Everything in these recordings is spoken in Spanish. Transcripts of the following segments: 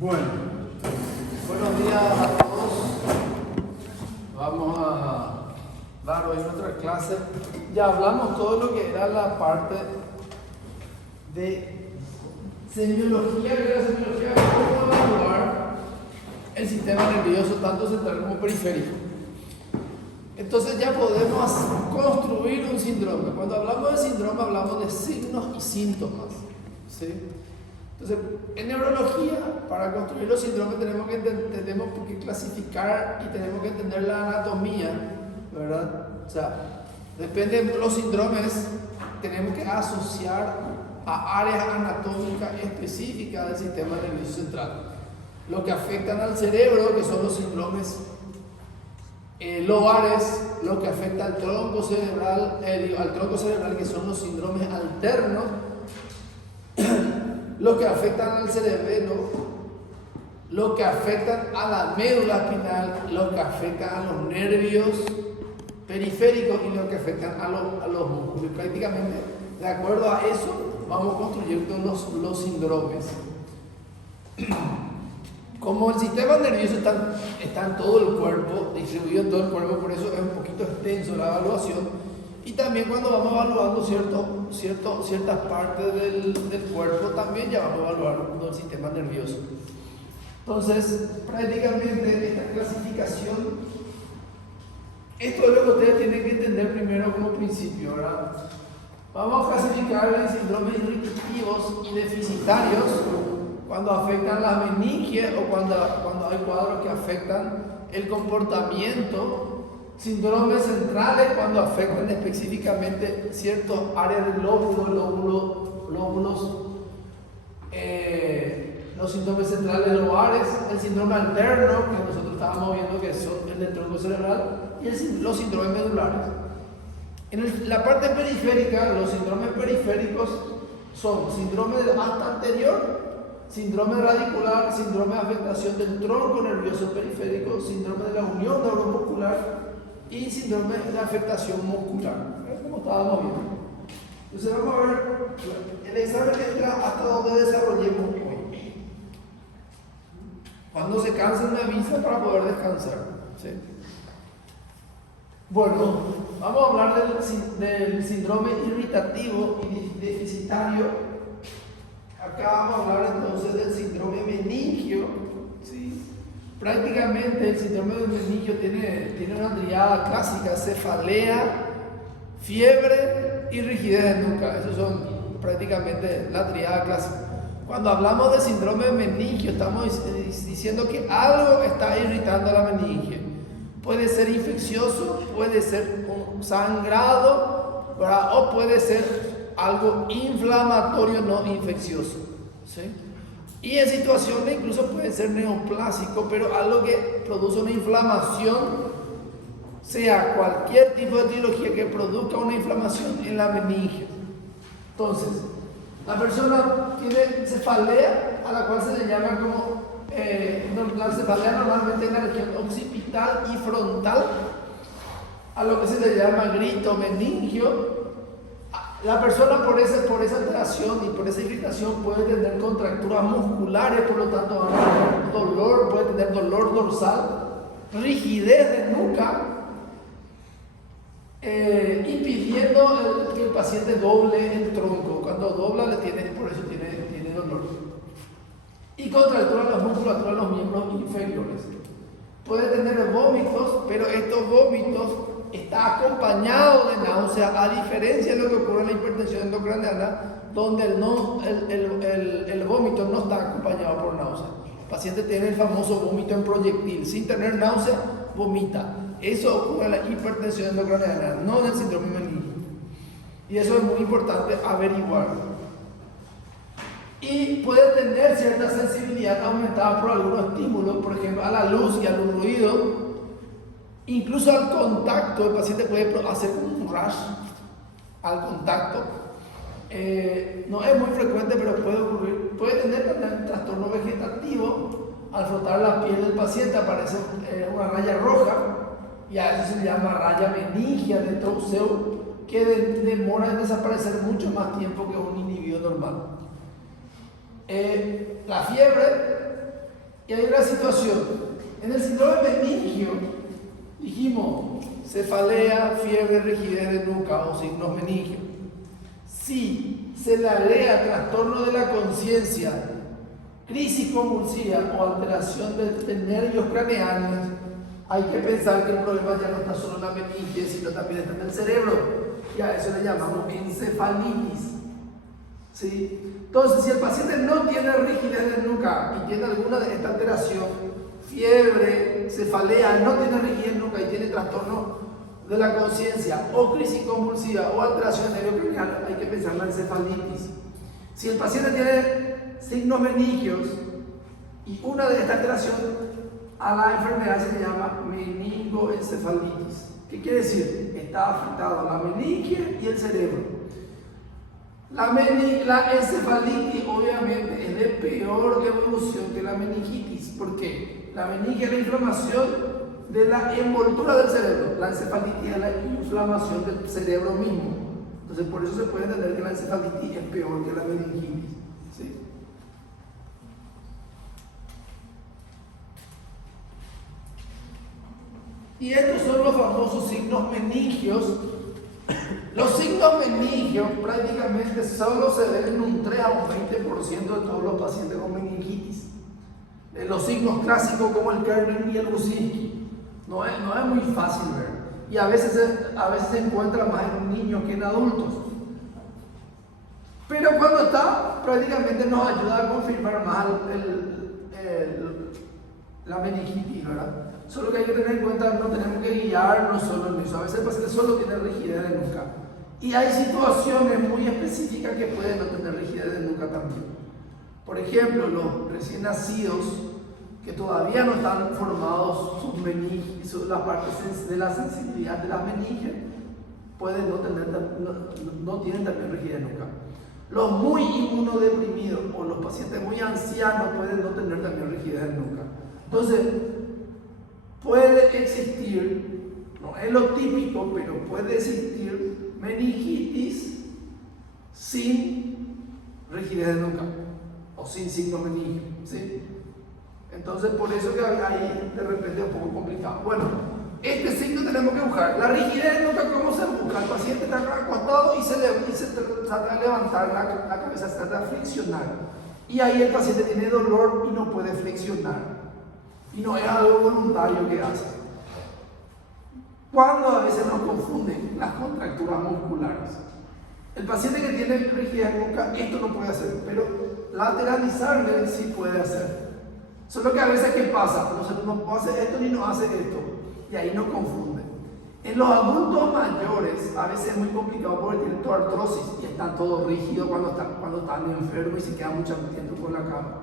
Bueno, buenos días a todos. Vamos a dar hoy nuestra clase. Ya hablamos todo lo que era la parte de semiología, que era semiología, cómo evaluar el sistema nervioso, tanto central como periférico. Entonces ya podemos construir un síndrome. Cuando hablamos de síndrome hablamos de signos y síntomas, ¿sí? Entonces, en neurología, para construir los síndromes tenemos que clasificar y tenemos que entender la anatomía, ¿verdad? O sea, depende de los síndromes, tenemos que asociar a áreas anatómicas específicas del sistema nervioso central. Lo que afectan al cerebro, que son los síndromes lobares, lo que afecta al tronco cerebral, que son los síndromes alternos, lo que afectan al cerebelo, lo que afectan a la médula espinal, lo que afectan a los nervios periféricos y lo que afectan a los músculos. Y prácticamente, de acuerdo a eso, vamos construyendo los síndromes. Como el sistema nervioso está en todo el cuerpo, distribuido en todo el cuerpo, por eso es un poquito extenso la evaluación. Y también cuando vamos evaluando ciertas partes del cuerpo, también ya vamos evaluando el sistema nervioso. Entonces, prácticamente esta clasificación, esto es lo que ustedes tienen que entender primero como principio, ¿verdad? Vamos a clasificar en síndromes irritativos y deficitarios cuando afectan la meninge o cuando hay cuadros que afectan el comportamiento. Síndromes centrales cuando afectan específicamente ciertas áreas del lóbulos, los síndromes centrales lobares, el síndrome alterno que nosotros estábamos viendo que son el del tronco cerebral y los síndromes medulares. En la parte periférica, los síndromes periféricos son síndrome del asta anterior, síndrome radicular, síndrome de afectación del tronco nervioso periférico, síndrome de la unión neuromuscular y síndrome de afectación muscular, como estábamos viendo. Entonces vamos a ver, el examen entra hasta donde desarrollemos hoy. Cuando se cansa me avisa para poder descansar, ¿sí? Bueno, vamos a hablar del síndrome irritativo y deficitario. Acá vamos a hablar entonces del síndrome meningio, ¿sí? Prácticamente el síndrome del meningio tiene una triada clásica: cefalea, fiebre y rigidez de nuca. Esos son prácticamente la triada clásica. Cuando hablamos de síndrome de meningio estamos diciendo que algo está irritando la meninge. Puede ser infeccioso, puede ser un sangrado, ¿verdad? O puede ser algo inflamatorio no infeccioso, ¿sí? Y en situaciones incluso puede ser neoplásico, pero algo que produce una inflamación, sea cualquier tipo de etiología que produzca una inflamación en la meninge. Entonces, la persona tiene cefalea, a la cual se le llama como la cefalea normalmente en la región occipital y frontal, a lo que se le llama grito meningio. La persona por esa alteración y por esa irritación puede tener contracturas musculares, por lo tanto va a tener dolor, puede tener dolor dorsal, rigidez de nuca, impidiendo que el paciente doble el tronco. Cuando dobla por eso tiene dolor. Y contractura las musculaturas de los miembros inferiores. Puede tener vómitos, pero estos vómitos está acompañado de náusea, a diferencia de lo que ocurre en la hipertensión endocraniana, donde el vómito no está acompañado por náusea. El paciente tiene el famoso vómito en proyectil, sin tener náusea, vomita. Eso ocurre en la hipertensión endocraniana, no en el síndrome meningio. Y eso es muy importante averiguarlo. Y puede tener cierta sensibilidad aumentada por algunos estímulos, por ejemplo, a la luz y al ruido. Incluso al contacto, el paciente puede hacer un rash al contacto. No es muy frecuente, pero puede ocurrir. Puede tener también trastorno vegetativo. Al frotar la piel del paciente aparece una raya roja, y a eso se le llama raya meningia de Trousseau, que demora en desaparecer mucho más tiempo que un individuo normal. La fiebre Y hay una situación. En el síndrome meningio, dijimos, cefalea, fiebre, rigidez de nuca o signos meningios. Si se le agrega trastorno de la conciencia, crisis convulsiva o alteración de nervios craneales, hay que pensar que el problema ya no está solo en la meninge, sino también está en el cerebro. Y a eso le llamamos encefalitis. ¿Sí? Entonces, si el paciente no tiene rigidez de nuca y tiene alguna de esta alteración, fiebre, cefalea, no tiene rigidez de nuca y tiene trastorno de la conciencia o crisis convulsiva o alteración de nervio craneal, hay que pensar en la encefalitis. Si el paciente tiene signos meningios y una de estas alteraciones, a la enfermedad se le llama meningoencefalitis. ¿Qué quiere decir? Está afectado la meninge y el cerebro. La encefalitis obviamente es de peor evolución que la meningitis. ¿Por qué? La meninge es la inflamación de la envoltura del cerebro. La encefalitis es la inflamación del cerebro mismo. Entonces por eso se puede entender que la encefalitis es peor que la meningitis. ¿Sí? Y estos son los famosos signos meningios. Los signos meningios prácticamente solo se ven en un 3 a un 20% de todos los pacientes con meningitis. Los signos clásicos como el Kerner y el Brusinski no es muy fácil ver. Y a veces se encuentra más en niños que en adultos. Pero cuando está, prácticamente nos ayuda a confirmar más la meningitis, ¿verdad? Solo que hay que tener en cuenta, no tenemos que guiarnos solo en eso. A veces el paciente solo tiene rigidez de nuca. Y hay situaciones muy específicas que pueden no tener rigidez de nuca también. Por ejemplo, los recién nacidos que todavía no están formados sus meninges, la parte de la sensibilidad de las meninges, pueden no tienen también rigidez de nuca. Los muy inmunodeprimidos o los pacientes muy ancianos pueden no tener también rigidez de nuca. Entonces, puede existir, no es lo típico, pero puede existir meningitis sin rigidez de nuca o sin signo meningio, ¿sí? Entonces, por eso que ahí de repente es un poco complicado. Bueno, este signo tenemos que buscar. La rigidez de nuca, ¿cómo se busca? El paciente está acostado y se trata de levantar la cabeza, se trata de flexionar. Y ahí el paciente tiene dolor y no puede flexionar. Y no es algo voluntario que hace. Cuando a veces nos confunden las contracturas musculares. El paciente que tiene rigidez de nuca, esto no puede hacer, pero lateralizarle sí puede hacer. Solo que a veces, ¿qué pasa? No hace esto ni no hace esto. Y ahí nos confunde. En los adultos mayores, a veces es muy complicado porque tienen toda artrosis y están todos rígidos cuando están enfermos y se quedan mucho tiempo con la cama.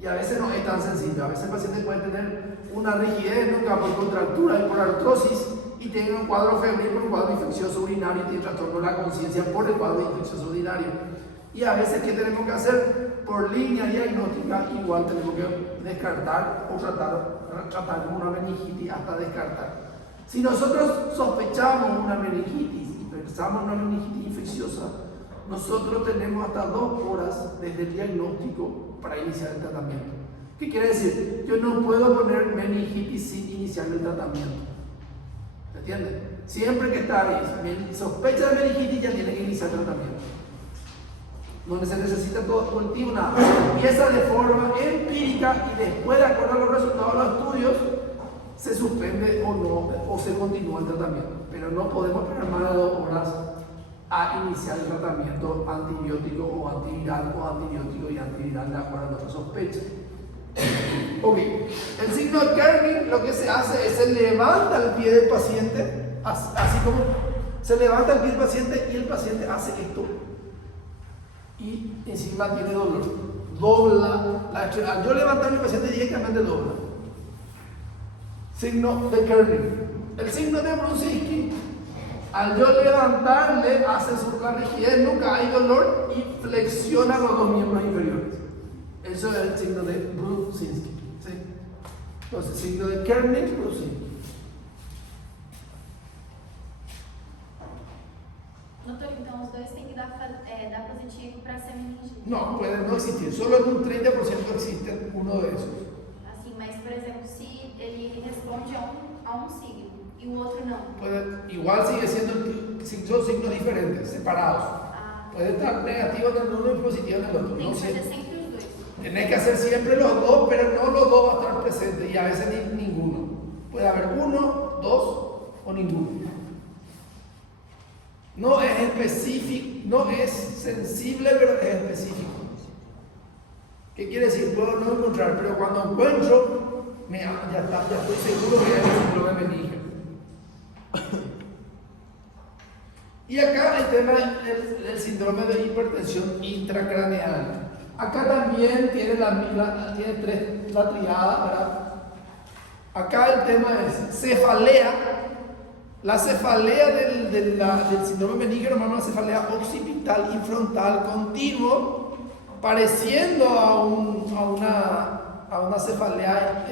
Y a veces no es tan sencillo. A veces el paciente puede tener una rigidez de nuca por contractura y por artrosis y tiene un cuadro febril por un cuadro infeccioso urinario y tiene trastorno de la conciencia por el cuadro infeccioso urinario. Y a veces, ¿qué tenemos que hacer? Por línea diagnóstica, igual tenemos que descartar o tratar con una meningitis hasta descartar. Si nosotros sospechamos una meningitis y pensamos en una meningitis infecciosa, nosotros tenemos hasta 2 horas desde el diagnóstico para iniciar el tratamiento. ¿Qué quiere decir? Yo no puedo poner meningitis sin iniciar el tratamiento. ¿Me entienden? Siempre que está ahí, sospecha de meningitis, ya tiene que iniciar el tratamiento. No se necesita todo cultivo, nada. Empieza de forma empírica y después, de acuerdo a los resultados de los estudios, se suspende o no, o se continúa el tratamiento. Pero no podemos esperar más de 2 horas a iniciar el tratamiento antibiótico o antiviral o antibiótico y antiviral de acuerdo a nuestra sospecha. Ok, el signo de Kerner, lo que se hace es se levanta el pie del paciente, así como se levanta el pie del paciente y el paciente hace esto y encima tiene dolor. Dobla la extremidad. Al yo levantar mi paciente directamente dobla. Signo de Kerner. El signo de Brusinski, al yo levantarle, hace la rigidez, nunca hay dolor y flexiona los 2 miembros inferiores. Eso es el signo de Brusinski. ¿Sí? Entonces, signo de Kerner, Brusinski. Doutor, então os dois têm que dar positivo para ser meningite? No, puede no existir. Solo en un 30% existe uno de esos. Assim se ele responde a um signo e o outro não. Igual sigue siendo, son signos diferentes, separados. Puede estar negativo en el uno y positivo en el otro. Tem No que fazer siempre. sempre os dois. Tenés que hacer siempre los dos, pero no los dos van a estar presentes y a veces ninguno. Puede haber uno, dos o ninguno. No es específico, no es sensible, pero es específico. ¿Qué quiere decir? Puedo no encontrar, pero cuando encuentro, ya estoy seguro que es el síndrome meningio. Y acá el tema del síndrome de hipertensión intracraneal. Acá también tiene la triada, ¿verdad? Acá el tema es cefalea. La cefalea del síndrome meningio es una cefalea occipital y frontal continuo, pareciendo a una cefalea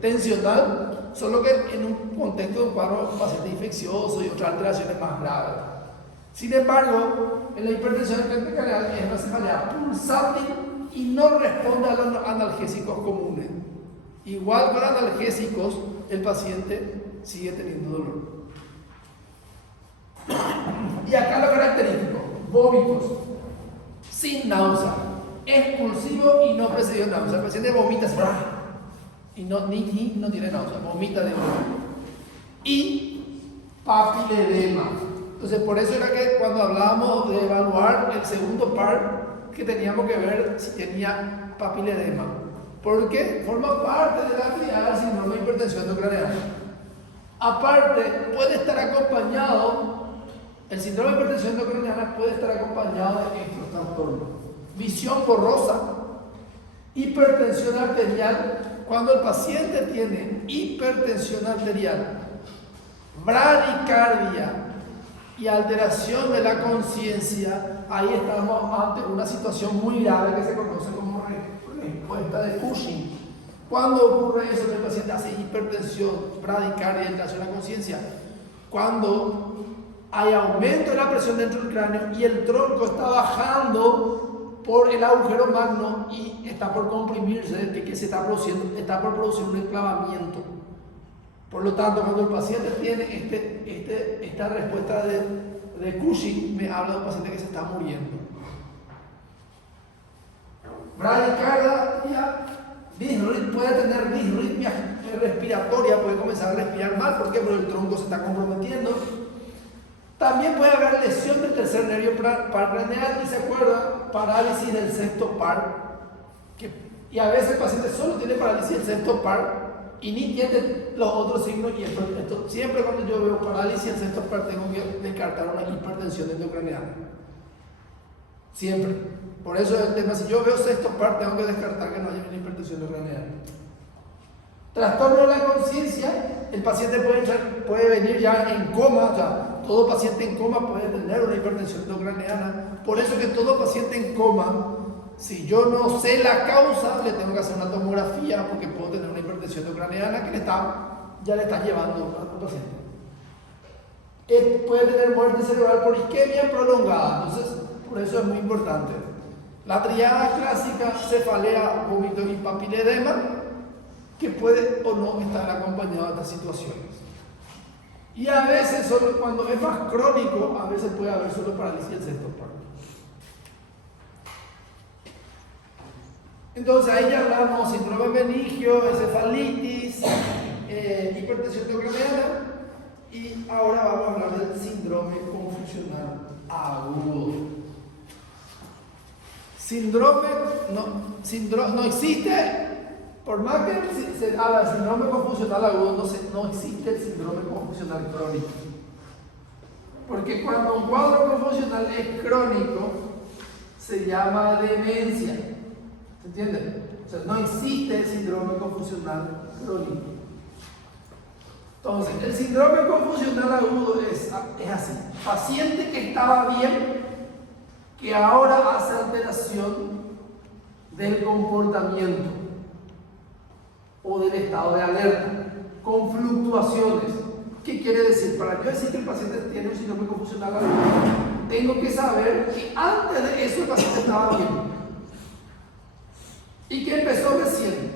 tensional, solo que en un contexto de un cuadro paciente infeccioso y otras alteraciones más graves. Sin embargo, en la hipertensión intracraneal es una cefalea pulsátil y no responde a los analgésicos comunes. Igual con analgésicos, el paciente sigue teniendo dolor. Y acá lo característico: vómitos sin náusea, expulsivo y no precedido de náusea. El paciente vomita y no tiene náusea, vomita de nuevo. Y papiledema. Entonces, por eso era que cuando hablábamos de evaluar el segundo par, que teníamos que ver si tenía papiledema, porque forma parte de la triada del síndrome de hipertensión intracraneal. Aparte, puede estar acompañado, el síndrome de hipertensión intracraneal puede estar acompañado de estos trastornos: visión borrosa, hipertensión arterial. Cuando el paciente tiene hipertensión arterial, bradicardia y alteración de la conciencia, ahí estamos ante una situación muy grave que se conoce como respuesta de Cushing. ¿Cuándo ocurre eso? Que el paciente hace hipertensión, bradicardia y alteración de la conciencia. Cuando hay aumento de la presión dentro del cráneo y el tronco está bajando por el agujero magno y está por comprimirse, de que se está por producir un enclavamiento. Por lo tanto, cuando el paciente tiene esta respuesta de Cushing, me habla de un paciente que se está muriendo. Bradicardia, puede tener disritmia respiratoria, puede comenzar a respirar mal. ¿Por qué? Porque el tronco se está comprometiendo. También puede haber lesión del tercer nervio paracraneal y se acuerda, parálisis del sexto par. Y a veces el paciente solo tiene parálisis del sexto par y ni tiene los otros signos. Y esto, siempre cuando yo veo parálisis del sexto par, tengo que descartar una hipertensión endocraniana. Siempre. Por eso el tema, si yo veo sexto par, tengo que descartar que no haya una hipertensión endocraniana. Trastorno de la conciencia, el paciente puede venir ya en coma. O sea, todo paciente en coma puede tener una hipertensión endocraniana. Por eso que todo paciente en coma, si yo no sé la causa, le tengo que hacer una tomografía, porque puedo tener una hipertensión endocraniana que ya le está llevando al paciente. Puede tener muerte cerebral por isquemia prolongada. Entonces, por eso es muy importante. La triada clásica: cefalea, vómito y papiledema, que puede o no estar acompañado de estas situaciones. Y a veces, solo cuando es más crónico, a veces puede haber solo parálisis del sexto par. Entonces ahí ya hablamos síndrome meningio, encefalitis, hipertensión intracraneana, y ahora vamos a hablar del síndrome confusional agudo. No existe. Por más que se habla del síndrome confusional agudo, no existe el síndrome confusional crónico. Porque cuando un cuadro confusional es crónico, se llama demencia. ¿Se entiende? O sea, no existe el síndrome confusional crónico. Entonces, el síndrome confusional agudo es así: paciente que estaba bien, que ahora hace alteración del comportamiento o del estado de alerta, con fluctuaciones. ¿Qué quiere decir? Para yo decir que el paciente tiene un síndrome confusional agudo, tengo que saber que antes de eso el paciente estaba bien y que empezó recién,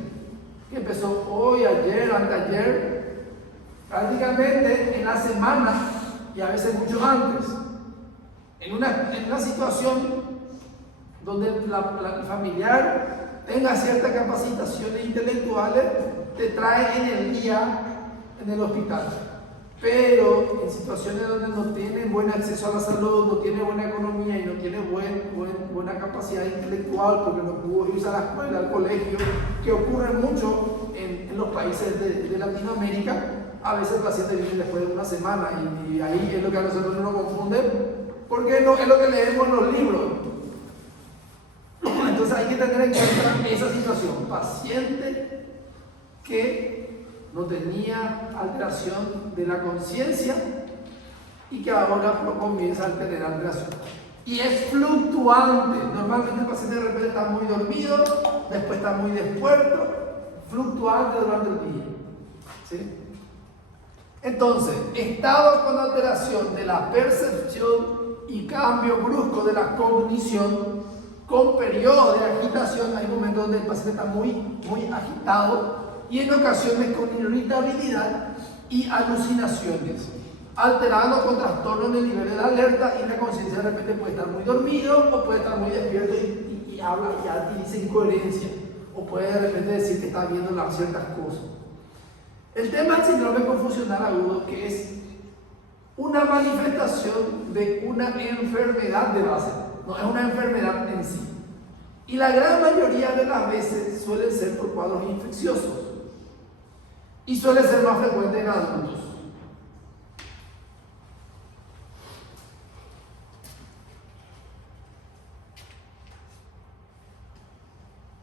que empezó hoy hoy, ayer, anteayer, prácticamente en la semana y a veces mucho antes, en una situación donde el familiar tenga ciertas capacitaciones intelectuales, te trae en el día en el hospital. Pero en situaciones donde no tiene buen acceso a la salud, no tiene buena economía y no tiene buena capacidad intelectual porque no pudo irse a la escuela, al colegio, que ocurre mucho en los países de Latinoamérica, a veces el paciente viene después de una semana y ahí es lo que a nosotros nos confunde, porque no es lo que leemos en los libros. Entonces hay que tener en cuenta esa situación. Paciente que no tenía alteración de la conciencia y que ahora comienza a tener alteración. Y es fluctuante. Normalmente el paciente de repente está muy dormido, después está muy despierto, fluctuante durante el día. ¿Sí? Entonces, estado con alteración de la percepción y cambio brusco de la cognición, con periodos de agitación. Hay momentos donde el paciente está muy agitado y en ocasiones con irritabilidad y alucinaciones, alterando con trastorno en el nivel de la alerta, y la conciencia de repente puede estar muy dormido o puede estar muy despierto y habla y dice incoherencia, o puede de repente decir que está viendo ciertas cosas. El tema del síndrome confusional agudo, que es una manifestación de una enfermedad de base, no es una enfermedad en sí. Y la gran mayoría de las veces suelen ser por cuadros infecciosos y suele ser más frecuente en adultos.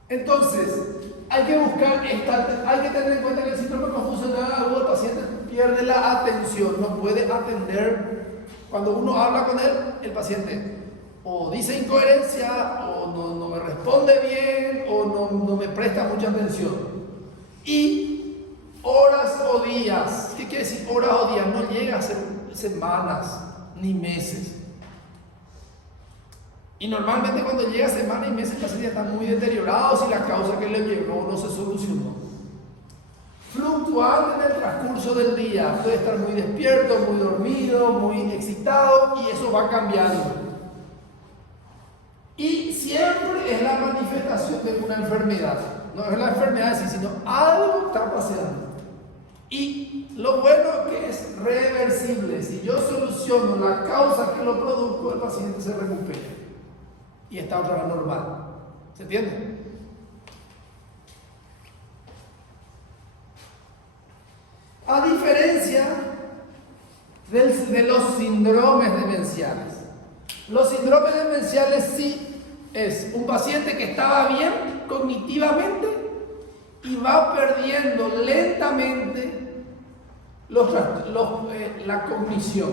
Entonces, hay que tener en cuenta que el síndrome confusional agudo, el paciente pierde la atención, no puede atender. Cuando uno habla con él, el paciente o dice incoherencia, o no me responde bien, o no me presta mucha atención. Y horas o días, ¿qué quiere decir horas o días? No llega a ser semanas ni meses. Y normalmente cuando llega semanas y meses, el paciente está muy deteriorado si la causa que le llevó no se solucionó. Fluctuante en el transcurso del día, puede estar muy despierto, muy dormido, muy excitado, y eso va cambiando. Y siempre es la manifestación de una enfermedad. No es la enfermedad en sí, sino algo está pasando. Y lo bueno es que es reversible. Si yo soluciono la causa que lo produjo, el paciente se recupera y está otra vez normal. ¿Se entiende? A diferencia de los síndromes demenciales. Los síndromes demenciales sí es un paciente que estaba bien cognitivamente y va perdiendo lentamente la cognición.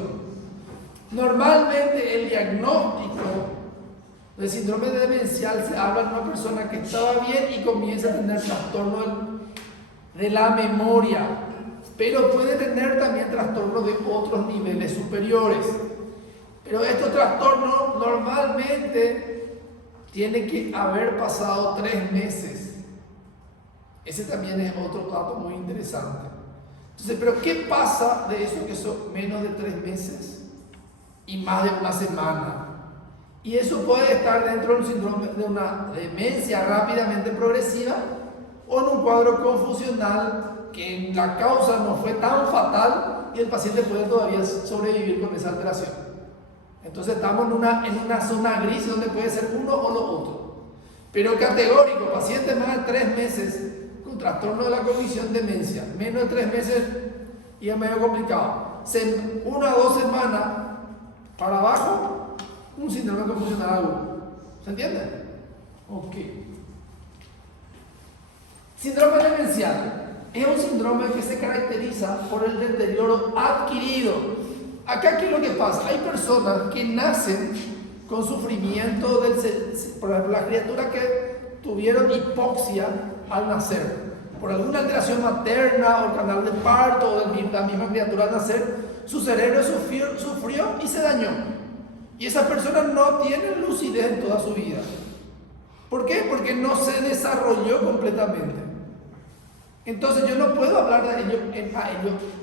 Normalmente el diagnóstico del síndrome demencial se habla de una persona que estaba bien y comienza a tener trastorno de la memoria, pero puede tener también trastornos de otros niveles superiores. Pero estos trastornos normalmente tienen que haber pasado 3 meses. Ese también es otro dato muy interesante. Entonces, ¿pero qué pasa de eso que son menos de 3 meses y más de una semana? Y eso puede estar dentro de un síndrome de una demencia rápidamente progresiva o en un cuadro confusional que la causa no fue tan fatal y el paciente puede todavía sobrevivir con esa alteración. Entonces estamos en una zona gris donde puede ser uno o lo otro. Pero categórico, paciente más de 3 meses con trastorno de la cognición, demencia, menos de 3 meses y es medio complicado. 1 a 2 semanas para abajo, un síndrome confusional agudo. ¿Se entiende? Ok. Síndrome demencial es un síndrome que se caracteriza por el deterioro adquirido. Acá, ¿qué es lo que pasa? Hay personas que nacen con sufrimiento por ejemplo, las criaturas que tuvieron hipoxia al nacer, por alguna alteración materna o el canal de parto o de la misma criatura al nacer, su cerebro sufrió y se dañó. Y esas personas no tienen lucidez en toda su vida. ¿Por qué? Porque no se desarrolló completamente. Entonces yo no puedo hablar a ellos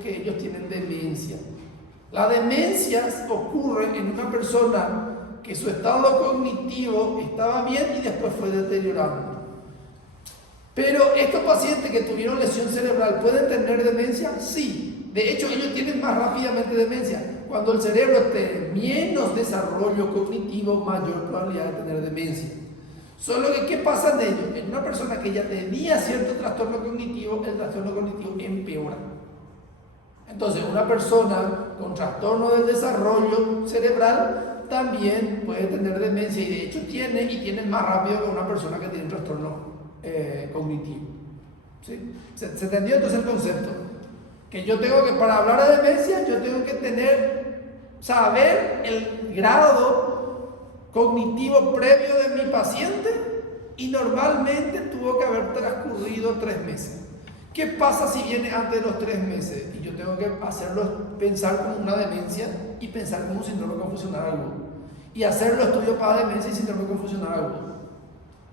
que ellos tienen demencia. La demencia ocurre en una persona que su estado cognitivo estaba bien y después fue deteriorando. Pero estos pacientes que tuvieron lesión cerebral, ¿pueden tener demencia? Sí. De hecho, ellos tienen más rápidamente demencia. Cuando el cerebro esté menos desarrollo cognitivo, mayor probabilidad de tener demencia. Solo que, ¿qué pasa en ellos? En una persona que ya tenía cierto trastorno cognitivo, el trastorno cognitivo empeora. Entonces, una persona con trastorno del desarrollo cerebral también puede tener demencia y de hecho tiene más rápido que una persona que tiene trastorno cognitivo. ¿Sí? ¿Se entendió entonces el concepto? Que yo tengo que, para hablar de demencia, yo tengo que saber el grado cognitivo previo de mi paciente y normalmente tuvo que haber transcurrido 3 meses. ¿Qué pasa si viene antes de los 3 meses? Y yo tengo que hacerlo pensar como una demencia y pensar como un síndrome confusional agudo. Y hacerlo estudio para demencia y síndrome confusional agudo.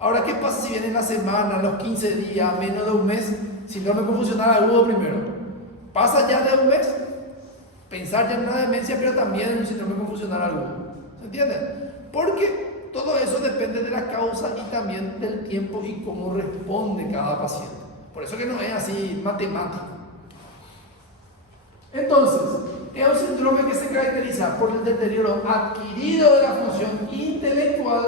Ahora, ¿qué pasa si viene en la semana, los 15 días, menos de un mes? Síndrome confusional agudo primero. Pasa ya de un mes, pensar ya en una demencia, pero también en un síndrome confusional agudo. ¿Se entiende? Porque todo eso depende de la causa y también del tiempo y cómo responde cada paciente. Por eso que no es así matemático. Entonces, es un síndrome que se caracteriza por el deterioro adquirido de la función intelectual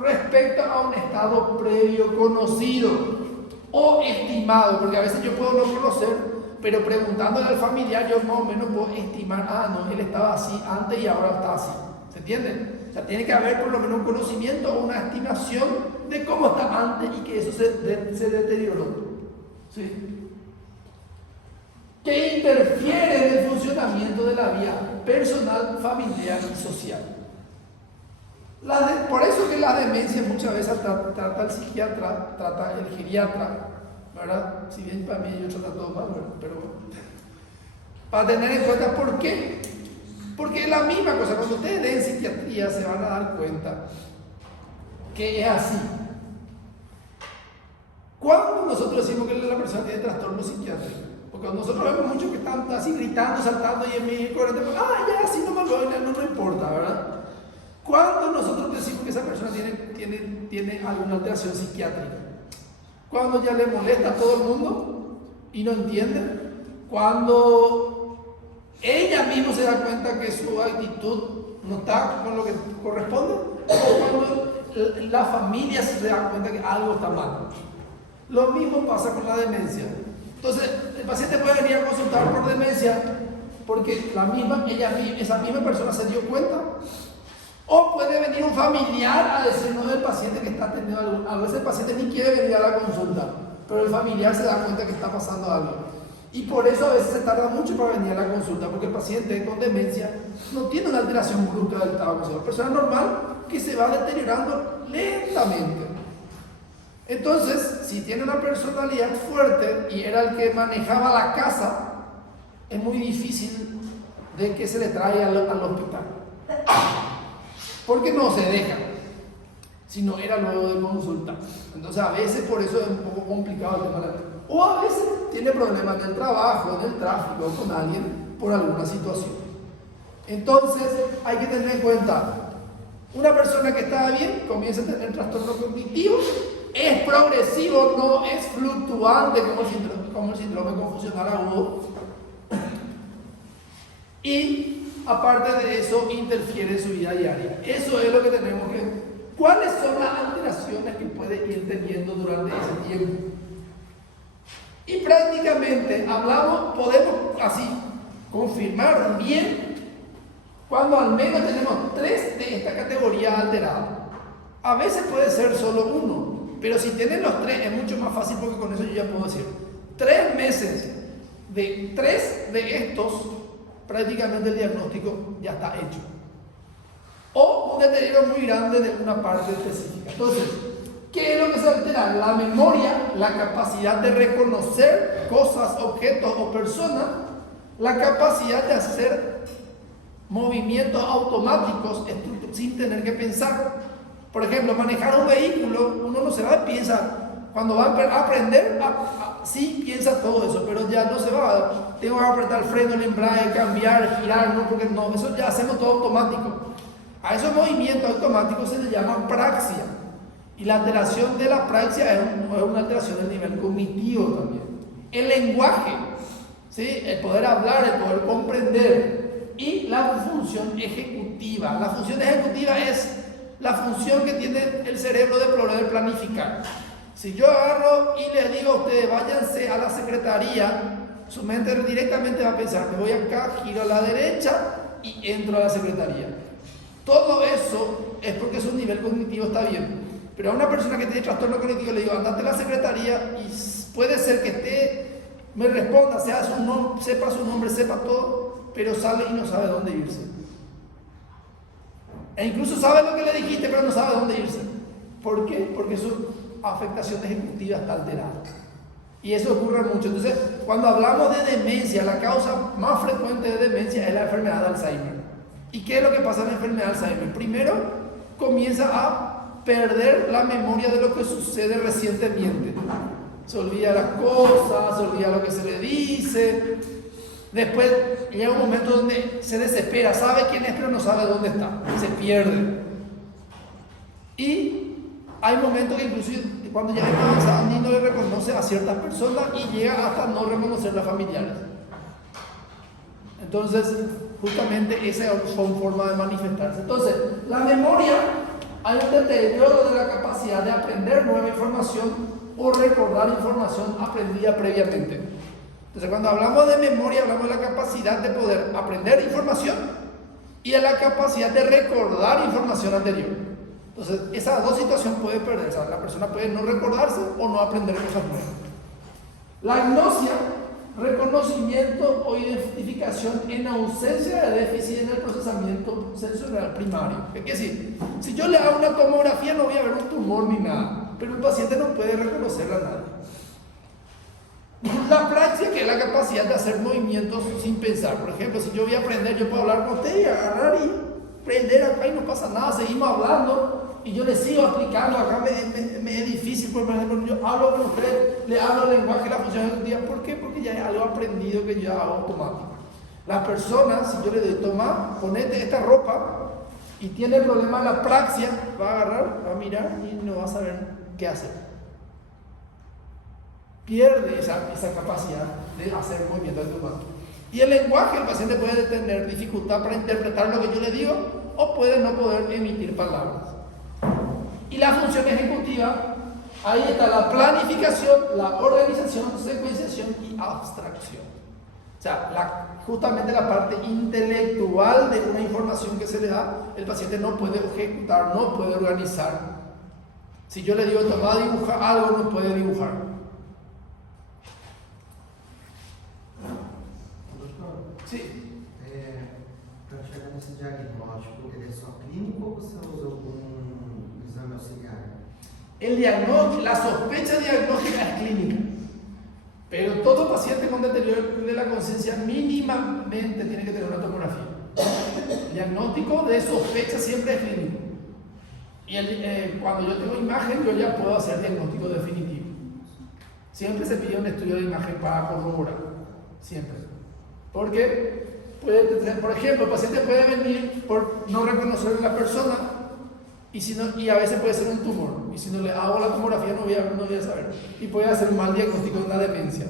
respecto a un estado previo conocido o estimado, porque a veces yo puedo no conocer, pero preguntándole al familiar yo más o menos puedo estimar, no, él estaba así antes y ahora está así. ¿Se entiende? O sea, tiene que haber por lo menos un conocimiento o una estimación de cómo está antes y que eso se deterioró. ¿Sí? Que interfiere en el funcionamiento de la vida personal, familiar y social. Por eso que la demencia muchas veces trata el psiquiatra, trata el geriatra, ¿verdad? Si bien para mí yo trato todo mal, ¿verdad? Pero bueno. Para tener en cuenta, ¿por qué? Porque es la misma cosa. Cuando ustedes leen psiquiatría se van a dar cuenta que es así. Cuando nosotros decimos que la persona tiene trastorno psiquiátrico, porque nosotros vemos muchos que están así gritando, saltando y en mi corriente, ya así no me voy, no importa, ¿verdad? Cuando nosotros decimos que esa persona tiene alguna alteración psiquiátrica, cuando ya le molesta a todo el mundo y no entiende, cuando ella misma se da cuenta que su actitud no está con lo que corresponde, o cuando la familia se da cuenta que algo está mal. Lo mismo pasa con la demencia. Entonces, el paciente puede venir a consultar por demencia porque esa misma persona se dio cuenta. O puede venir un familiar a decirnos del paciente que está teniendo algo. A veces el paciente ni quiere venir a la consulta, pero el familiar se da cuenta que está pasando algo. Y por eso a veces se tarda mucho para venir a la consulta, porque el paciente con demencia no tiene una alteración brusca del estado emocional. Es una persona normal que se va deteriorando lentamente. Entonces, si tiene una personalidad fuerte y era el que manejaba la casa, es muy difícil de que se le traiga al hospital. Porque no se deja, si no era luego de consulta. Entonces a veces por eso es un poco complicado el tema de la vida. O a veces tiene problemas en el trabajo, en el tráfico, con alguien por alguna situación. Entonces hay que tener en cuenta, una persona que está bien comienza a tener trastorno cognitivo, es progresivo, no es fluctuante como el síndrome confusional agudo. Y aparte de eso, interfiere en su vida diaria. Eso es lo que tenemos que ver. ¿Cuáles son las alteraciones que puede ir teniendo durante ese tiempo? Y prácticamente podemos así confirmar bien cuando al menos tenemos 3 de esta categoría alterada. A veces puede ser solo uno, pero si tienen los 3 es mucho más fácil porque con eso yo ya puedo decir 3 meses de 3 de estos, prácticamente el diagnóstico ya está hecho. O un deterioro muy grande de una parte específica. Entonces, ¿qué es lo que se altera? La memoria, la capacidad de reconocer cosas, objetos o personas, la capacidad de hacer movimientos automáticos sin tener que pensar. Por ejemplo, manejar un vehículo, uno no se va y piensa, cuando va a aprender, sí piensa piensa todo eso, pero ya no se va. Tengo que apretar el freno, el embrague, cambiar, girar, no, porque no, eso ya hacemos todo automático. A esos movimientos automáticos se les llama praxia. Y la alteración de la praxia es una alteración del nivel cognitivo también. El lenguaje, ¿sí? El poder hablar, el poder comprender. Y la función ejecutiva. La función ejecutiva es la función que tiene el cerebro de poder planificar. Si yo agarro y le digo a ustedes, váyanse a la secretaría, su mente directamente va a pensar, me voy acá, giro a la derecha y entro a la secretaría. Todo eso es porque su nivel cognitivo está bien. Pero a una persona que tiene trastorno cognitivo le digo, andate a la secretaría y puede ser que me responda, sepa su nombre, sepa todo, pero sale y no sabe dónde irse. E incluso sabe lo que le dijiste, pero no sabe dónde irse. ¿Por qué? Porque su afectación ejecutiva está alterada. Y eso ocurre mucho. Entonces, cuando hablamos de demencia, la causa más frecuente de demencia es la enfermedad de Alzheimer. ¿Y qué es lo que pasa en la enfermedad de Alzheimer? Primero, comienza a perder la memoria de lo que sucede recientemente. Se olvida las cosas, se olvida lo que se le dice. Después llega un momento donde se desespera, sabe quién es pero no sabe dónde está, se pierde. Y hay momentos que incluso cuando ya está avanzado ni no le reconoce a ciertas personas y llega hasta no reconocer a familiares. Entonces, justamente esa son formas de manifestarse. Entonces, la memoria, hay un deterioro de la capacidad de aprender nueva información o recordar información aprendida previamente. Entonces, cuando hablamos de memoria, hablamos de la capacidad de poder aprender información y de la capacidad de recordar información anterior. Entonces, esas dos situaciones pueden perderse. La persona puede no recordarse o no aprender cosas nuevas. La agnosia, reconocimiento o identificación en ausencia de déficit en el procesamiento sensorial primario. Es decir, si yo le hago una tomografía no voy a ver un tumor ni nada, pero un paciente no puede reconocerla a nadie. La praxia, que es la capacidad de hacer movimientos sin pensar. Por ejemplo, si yo voy a aprender, yo puedo hablar con usted y agarrar y prender acá y no pasa nada, seguimos hablando y yo le sigo aplicando. Acá me es difícil, por ejemplo, yo hablo con usted, le hablo el lenguaje, la función ejecutiva. ¿Por qué? Porque ya es algo aprendido que yo hago automático. Las personas, si yo le doy, toma, ponete esta ropa y tiene el problema de la praxia, va a agarrar, va a mirar y no va a saber qué hacer. Pierde esa capacidad de hacer movimientos automáticos. Y el lenguaje, el paciente puede tener dificultad para interpretar lo que yo le digo o puede no poder emitir palabras. Y la función ejecutiva, ahí está la planificación, la organización, secuenciación y abstracción. O sea, justamente la parte intelectual de una información que se le da, el paciente no puede ejecutar, no puede organizar. Si yo le digo, toma a dibujar algo, no puede dibujar. Sí. Para chegar nesse diagnóstico, ele é só clínico ou você usa algum exame auxiliar? El diagnóstico, la sospecha diagnóstica es clínica, pero todo paciente con deterioro de la conciencia mínimamente tiene que tener una tomografía. El diagnóstico de sospecha siempre es clínico. Y cuando yo tengo imagen, yo ya puedo hacer diagnóstico definitivo. Siempre se pide un estudio de imagen para corroborar, siempre. Porque puede tener, por ejemplo, el paciente puede venir por no reconocer a la persona y a veces puede ser un tumor. Y si no le hago la tomografía no voy a saber. Y puede hacer un mal diagnóstico de una demencia.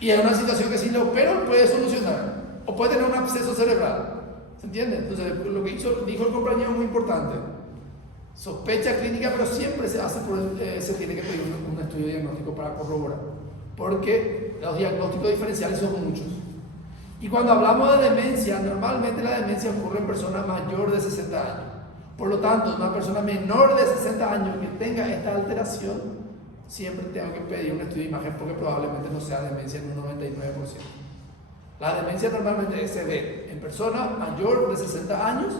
Y es una situación que si lo opero puede solucionar. O puede tener un absceso cerebral. ¿Se entiende? Entonces, lo que dijo el compañero es muy importante. Sospecha clínica, pero siempre se tiene que pedir un estudio diagnóstico para corroborar. Porque los diagnósticos diferenciales son muchos. Y cuando hablamos de demencia, normalmente la demencia ocurre en personas mayores de 60 años. Por lo tanto, una persona menor de 60 años que tenga esta alteración, siempre tengo que pedir un estudio de imagen porque probablemente no sea demencia en un 99%. La demencia normalmente se ve en personas mayores de 60 años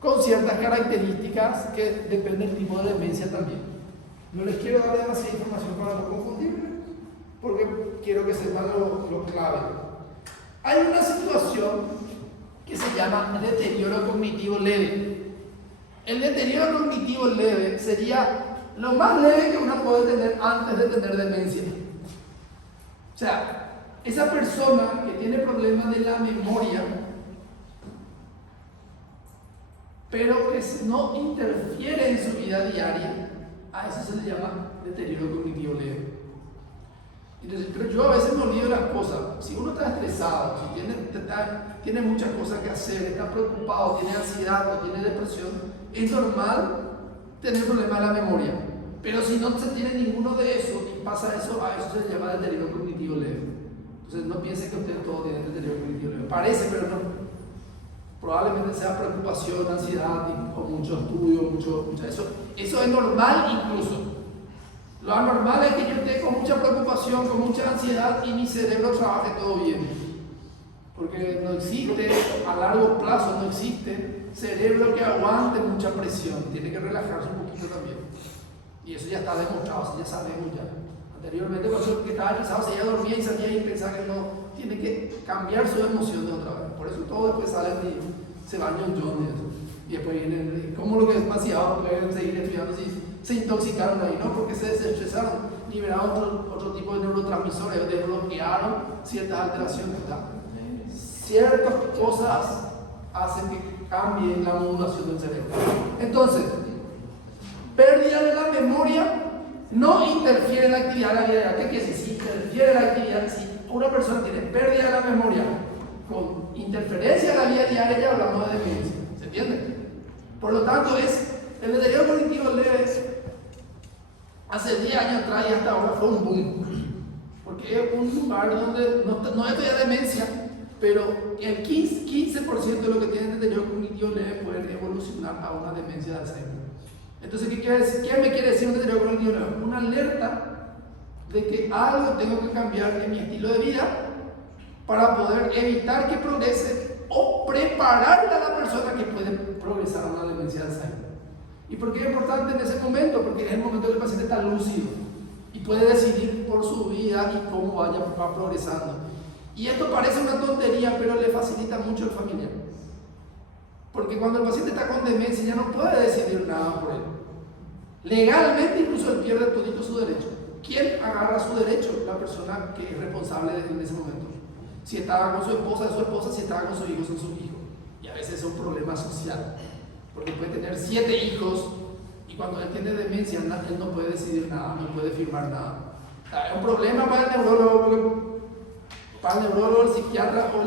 con ciertas características que dependen del tipo de demencia también. No les quiero dar demasiada información para no confundirme, porque quiero que sepan lo clave. Hay una situación que se llama deterioro cognitivo leve. El deterioro cognitivo leve sería lo más leve que uno puede tener antes de tener demencia. sea, esa persona que tiene problemas de la memoria, pero que no interfiere en su vida diaria, a eso se le llama deterioro cognitivo leve. Entonces, pero yo a veces me olvido de las cosas. Si uno está estresado, si tiene muchas cosas que hacer, está preocupado, tiene ansiedad o tiene depresión, es normal tener problemas de la memoria. Pero si no se tiene ninguno de eso y pasa eso, a eso se le llama deterioro cognitivo leve. Entonces no piensen que ustedes todos tienen deterioro cognitivo leve. Parece, pero no. Probablemente sea preocupación, ansiedad, o mucho estudio, mucho eso. Eso es normal incluso. Lo anormal es que yo esté con mucha preocupación, con mucha ansiedad y mi cerebro trabaje todo bien. Porque no existe, a largo plazo no existe cerebro que aguante mucha presión. Tiene que relajarse un poquito también. Y eso ya está demostrado, ya sabemos ya. Anteriormente cuando estaba estresado se iba a dormir y salía y pensaba que no, tiene que cambiar sus emociones otra vez. Por eso todo después sale y se baña un John y eso. Y después viene, como lo que es demasiado, pueden seguir estudiando si se intoxicaron ahí, ¿no? Porque se desestresaron, liberaron otro tipo de neurotransmisores, desbloquearon ciertas alteraciones. Ciertas cosas hacen que cambie la modulación del cerebro. Entonces, pérdida de la memoria no interfiere en la actividad de la vida diaria. ¿Qué quiere decir? Si interfiere en la actividad, si una persona tiene pérdida de la memoria con interferencia en la vida diaria, ya hablamos de demencia. ¿Se entiende? Por lo tanto, el deterioro cognitivo leve hace 10 años atrás y hasta ahora fue un boom. Porque es un lugar donde no es todavía demencia, pero el 15% de lo que tienen deterioro cognitivo leve pueden evolucionar a una demencia de Alzheimer. Entonces, ¿qué me quiere decir un deterioro cognitivo leve? Una alerta de que algo tengo que cambiar en mi estilo de vida para poder evitar que progrese o prepararle a la persona que puede progresar a una demencia de Alzheimer. ¿Y por qué es importante en ese momento? Porque es el momento que el paciente está lúcido y puede decidir por su vida y cómo va progresando. Y esto parece una tontería, pero le facilita mucho al familiar. Porque cuando el paciente está con demencia ya no puede decidir nada por él. Legalmente incluso él pierde todito su derecho. ¿Quién agarra su derecho? La persona que es responsable en ese momento. Si estaba con su esposa, es su esposa; si estaba con sus hijos, son sus hijos. Y a veces es un problema social. Porque puede tener 7 hijos y cuando él tiene demencia, él no puede decidir nada, no puede firmar nada. Es un problema para el neurólogo, el psiquiatra o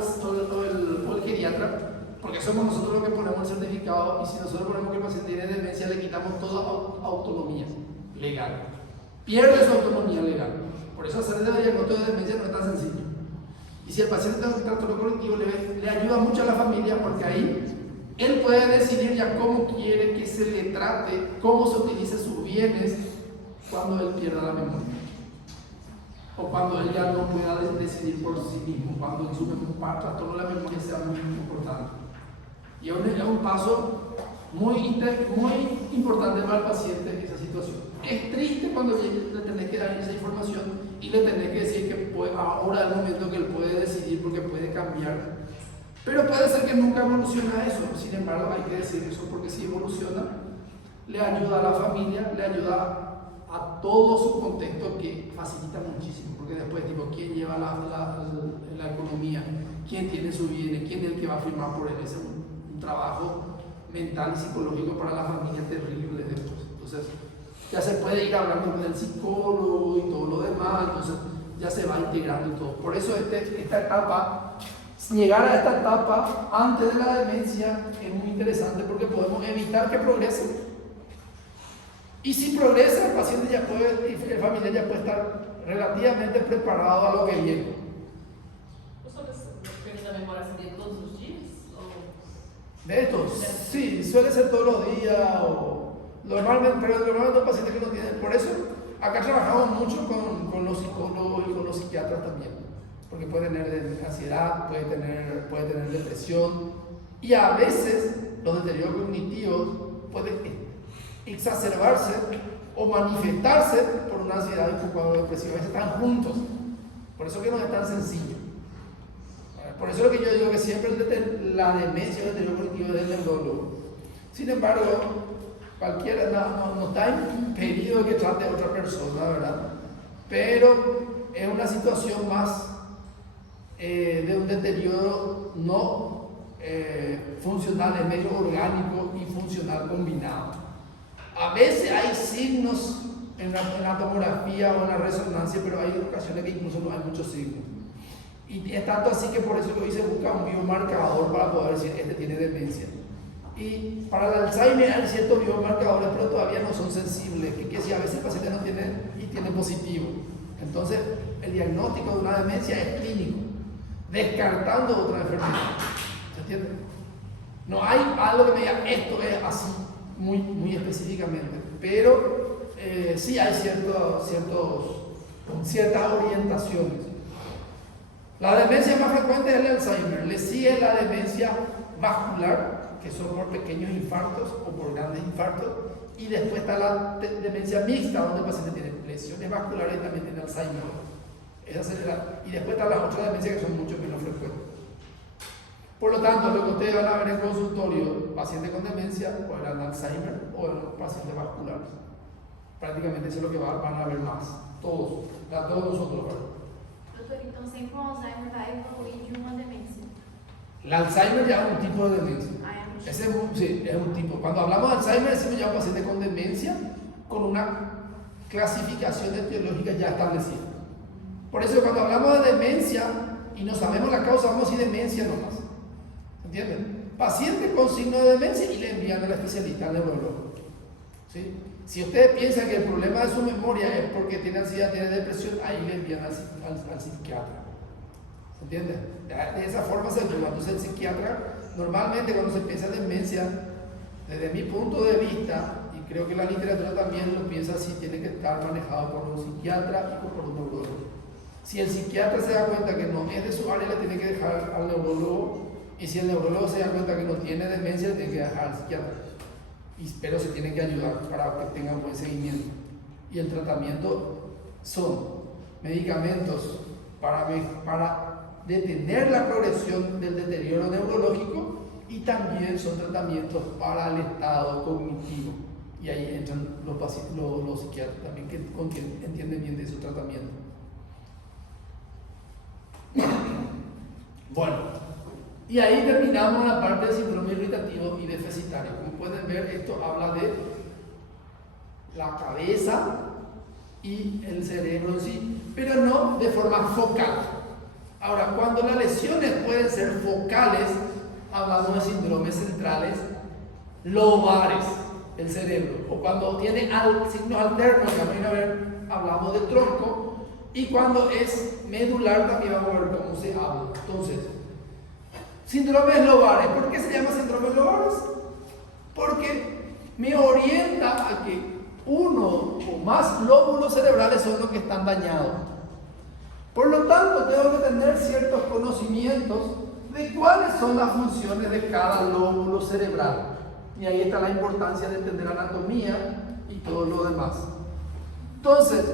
el geriatra, porque somos nosotros los que ponemos el certificado, y si nosotros ponemos que el paciente tiene demencia, le quitamos toda autonomía legal. Pierde su autonomía legal. Por eso hacer el diagnóstico de demencia no es tan sencillo. Y si el paciente tiene un trastorno cognitivo le ayuda mucho a la familia, porque ahí él puede decidir ya cómo quiere que se le trate, cómo se utilice sus bienes cuando él pierda la memoria. O cuando él ya no pueda decidir por sí mismo, cuando su trastorno de la memoria sea muy importante. Y es un paso muy importante para el paciente en esa situación. Es triste cuando le tenés que dar esa información y le tenés que decir que ahora es el momento que él puede decidir porque puede cambiar. Pero puede ser que nunca evoluciona eso. Sin embargo, hay que decir eso porque si evoluciona, le ayuda a la familia, le ayuda a todo su contexto, que facilita muchísimo. Porque después, tipo, ¿quién lleva la economía? ¿Quién tiene su bien? ¿Quién es el que va a firmar por él? Ese es un trabajo mental y psicológico para la familia terrible después. Entonces, ya se puede ir hablando con el psicólogo y todo lo demás. Entonces, ya se va integrando y todo. Por eso esta etapa, llegar a esta etapa antes de la demencia es muy interesante, porque podemos evitar que progrese. Y si progresa, el paciente el familiar ya puede estar relativamente preparado a lo que viene. ¿Pero la memoria sería todos los días? De estos, sí, suele ser todos los días, pero normalmente los pacientes que no tienen. Por eso, acá trabajamos mucho con los psicólogos y con los psiquiatras también. Porque puede tener ansiedad, puede tener depresión, y a veces los deterioros cognitivos pueden exacerbarse o manifestarse por una ansiedad y por un cuadro depresivo. A veces están juntos. Por eso que no es tan sencillo. Por eso es lo que yo digo, que siempre la demencia o el deterioro cognitivo es del neurólogo. Sin embargo, cualquiera no está impedido que trate a otra persona, ¿verdad? Pero es una situación más de un deterioro no funcional, es medio orgánico y funcional combinado. A veces hay signos en la tomografía o en la resonancia, pero hay ocasiones que incluso no hay muchos signos. Y es tanto así que por eso lo hice buscar un biomarcador para poder decir, este tiene demencia. Y para el Alzheimer hay ciertos biomarcadores, pero todavía no son sensibles, que si a veces el paciente no tiene y tiene positivo. Entonces, el diagnóstico de una demencia es clínico, descartando otra enfermedad. ¿Se entiende? No hay algo que me diga, esto es así, muy específicamente, pero sí hay ciertas orientaciones. La demencia más frecuente es el Alzheimer, le sigue la demencia vascular, que son por pequeños infartos o por grandes infartos, y después está la demencia mixta, donde el paciente tiene lesiones vasculares y también tiene Alzheimer. Y después están las otras demencias que son mucho menos frecuentes. Por lo tanto, lo que ustedes van a ver en consultorio, pacientes con demencia, o eran Alzheimer, o eran pacientes vasculares. Prácticamente eso es lo que van a ver más, todos nosotros. Doutor, então sempre o Alzheimer vai evoluir de uma demência. El Alzheimer ya es un tipo de demencia. É um Sí, es un tipo. Cuando hablamos de Alzheimer decimos ya un paciente con demencia con una clasificación etiológica ya establecida. Por eso cuando hablamos de demencia y no sabemos la causa, vamos a decir demencia nomás. ¿Entienden? Paciente con signo de demencia y le envían al especialista, al neurólogo. ¿Sí? Si ustedes piensan que el problema de su memoria es porque tiene ansiedad, tiene depresión, ahí le envían al psiquiatra. ¿Se entiende? De esa forma se ayuda. Entonces el psiquiatra, normalmente cuando se piensa en demencia, desde mi punto de vista, y creo que la literatura también lo piensa así, tiene que estar manejado por un psiquiatra y por un neurólogo. Si el psiquiatra se da cuenta que no es de su área, le tiene que dejar al neurólogo, y si el neurólogo se da cuenta que no tiene demencia, le tiene que dejar al psiquiatra. Pero se tiene que ayudar para que tenga un buen seguimiento. Y el tratamiento son medicamentos para detener la progresión del deterioro neurológico y también son tratamientos para el estado cognitivo. Y ahí entran los psiquiatras también que entienden bien de esos tratamientos. Bueno, y ahí terminamos la parte del síndrome irritativo y deficitario. Como pueden ver, esto habla de la cabeza y el cerebro en sí, pero no de forma focal. Ahora, cuando las lesiones pueden ser focales, hablamos de síndromes centrales lobares del cerebro, o cuando tiene signos alternos, que vamos a ver, hablamos de tronco, y cuando es medular también vamos a ver cómo se habla. Entonces, síndromes lobares. ¿Por qué se llama síndromes lobares? Porque me orienta a que uno o más lóbulos cerebrales son los que están dañados. Por lo tanto, tengo que tener ciertos conocimientos de cuáles son las funciones de cada lóbulo cerebral. Y ahí está la importancia de entender anatomía y todo lo demás. Entonces,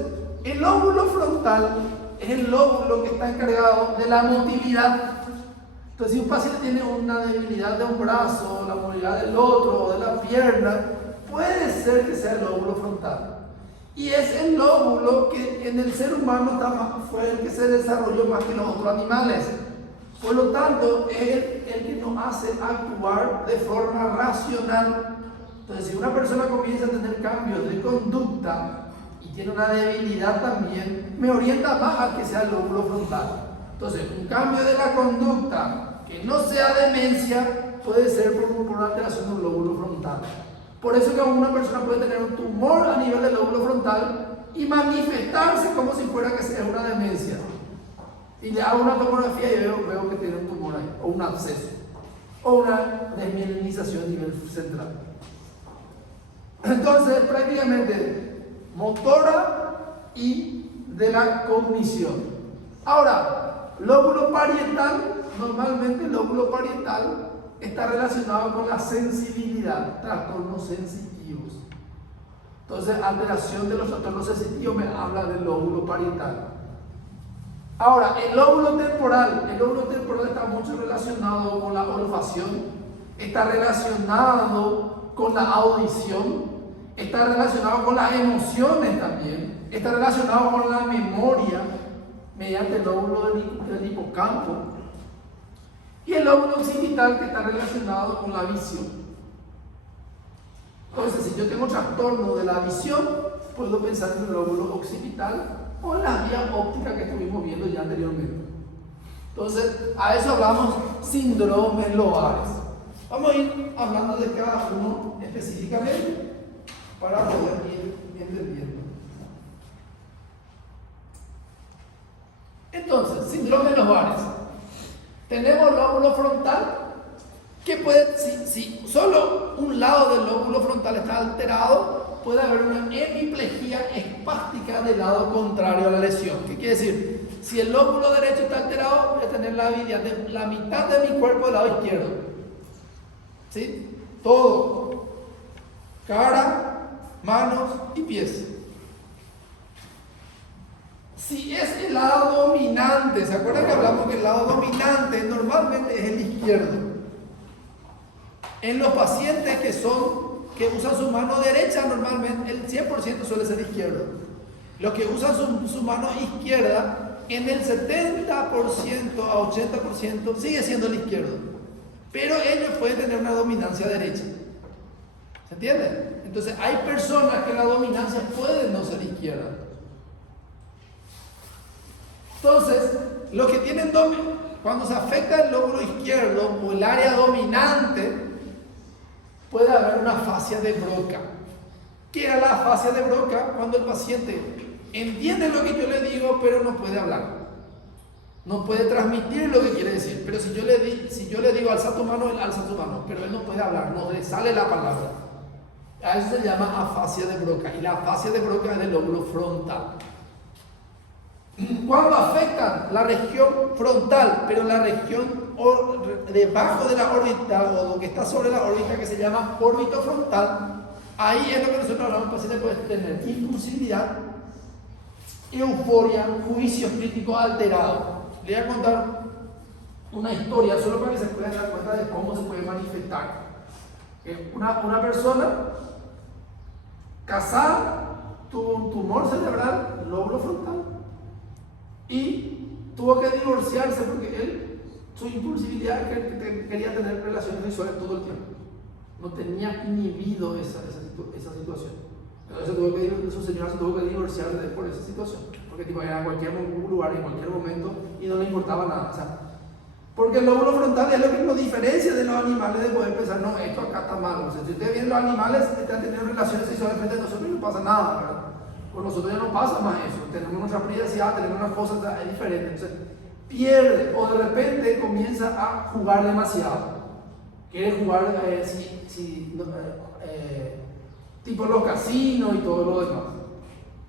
el lóbulo frontal es el lóbulo que está encargado de la motilidad. Entonces, si un paciente tiene una debilidad de un brazo, la movilidad del otro o de la pierna, puede ser que sea el lóbulo frontal. Y es el lóbulo que en el ser humano fue el que se desarrolló más que los otros animales. Por lo tanto, es el que nos hace actuar de forma racional. Entonces, si una persona comienza a tener cambios de conducta y tiene una debilidad también, me orienta más a que sea el lóbulo frontal. Entonces, un cambio de la conducta que no sea demencia puede ser por una alteración del lóbulo frontal. Por eso que una persona puede tener un tumor a nivel del lóbulo frontal y manifestarse como si fuera que sea una demencia. Y le hago una tomografía y veo que tiene un tumor ahí, o un absceso, o una desmielinización a nivel central. Entonces, prácticamente motora y de la cognición. Ahora, lóbulo parietal, normalmente el lóbulo parietal está relacionado con la sensibilidad, trastornos sensitivos. Entonces, alteración de los trastornos sensitivos me habla del lóbulo parietal. Ahora, el lóbulo temporal está mucho relacionado con la olfacción, está relacionado con la audición, está relacionado con las emociones también, está relacionado con la memoria, mediante el lóbulo del hipocampo y el lóbulo occipital, que está relacionado con la visión. Entonces, si yo tengo trastorno de la visión, puedo pensar en el lóbulo occipital o en la vía óptica que estuvimos viendo ya anteriormente. Entonces, a eso hablamos síndromes lobares. Vamos a ir hablando de cada uno específicamente para poder ir entendiendo. Entonces, síndromes lobares. Tenemos lóbulo frontal, que puede, si solo un lado del lóbulo frontal está alterado, puede haber una hemiplegia espástica del lado contrario a la lesión. ¿Qué quiere decir? Si el lóbulo derecho está alterado, voy a tener la mitad de mi cuerpo del lado izquierdo. ¿Sí? Todo. Cara, manos y pies. Si es el lado dominante, ¿se acuerdan que hablamos que el lado dominante normalmente es el izquierdo? En los pacientes que usan su mano derecha, normalmente el 100% suele ser izquierdo. Los que usan su mano izquierda, en el 70% a 80% sigue siendo el izquierdo. Pero ellos pueden tener una dominancia derecha. ¿Se entiende? Entonces hay personas que la dominancia puede no ser izquierda. Entonces, los que tienen cuando se afecta el lóbulo izquierdo o el área dominante, puede haber una fascia de Broca. ¿Qué era la fascia de Broca? Cuando el paciente entiende lo que yo le digo, pero no puede hablar. No puede transmitir lo que quiere decir. Pero si yo le digo alza tu mano, él alza su mano, pero él no puede hablar, no le sale la palabra. A eso se llama afasia de Broca. Y la afasia de Broca es del lóbulo frontal. Cuando afectan la región frontal, pero la región debajo de la órbita o lo que está sobre la órbita, que se llama órbito frontal, ahí es lo que nosotros hablamos. El paciente puede tener impulsividad, euforia, juicios críticos alterados. Le voy a contar una historia solo para que se puedan dar cuenta de cómo se puede manifestar. Una persona casada tuvo un tumor cerebral, lóbulo frontal, y tuvo que divorciarse porque su impulsividad quería tener relaciones sexuales todo el tiempo. No tenía inhibido esa situación. Entonces su señora se tuvo que divorciar por esa situación. Porque era en cualquier lugar, en cualquier momento, y no le importaba nada. O sea, porque el lóbulo frontal es lo que nos diferencia de los animales, de poder pensar, no, esto acá está mal. O sea, si ustedes ven los animales que están teniendo relaciones sexuales frente a nosotros, no pasa nada, ¿verdad? Con nosotros ya no pasa más eso, tenemos nuestra privacidad, tenemos unas cosas diferentes. Entonces, pierde o de repente comienza a jugar demasiado. Quiere jugar tipo los casinos y todo lo demás.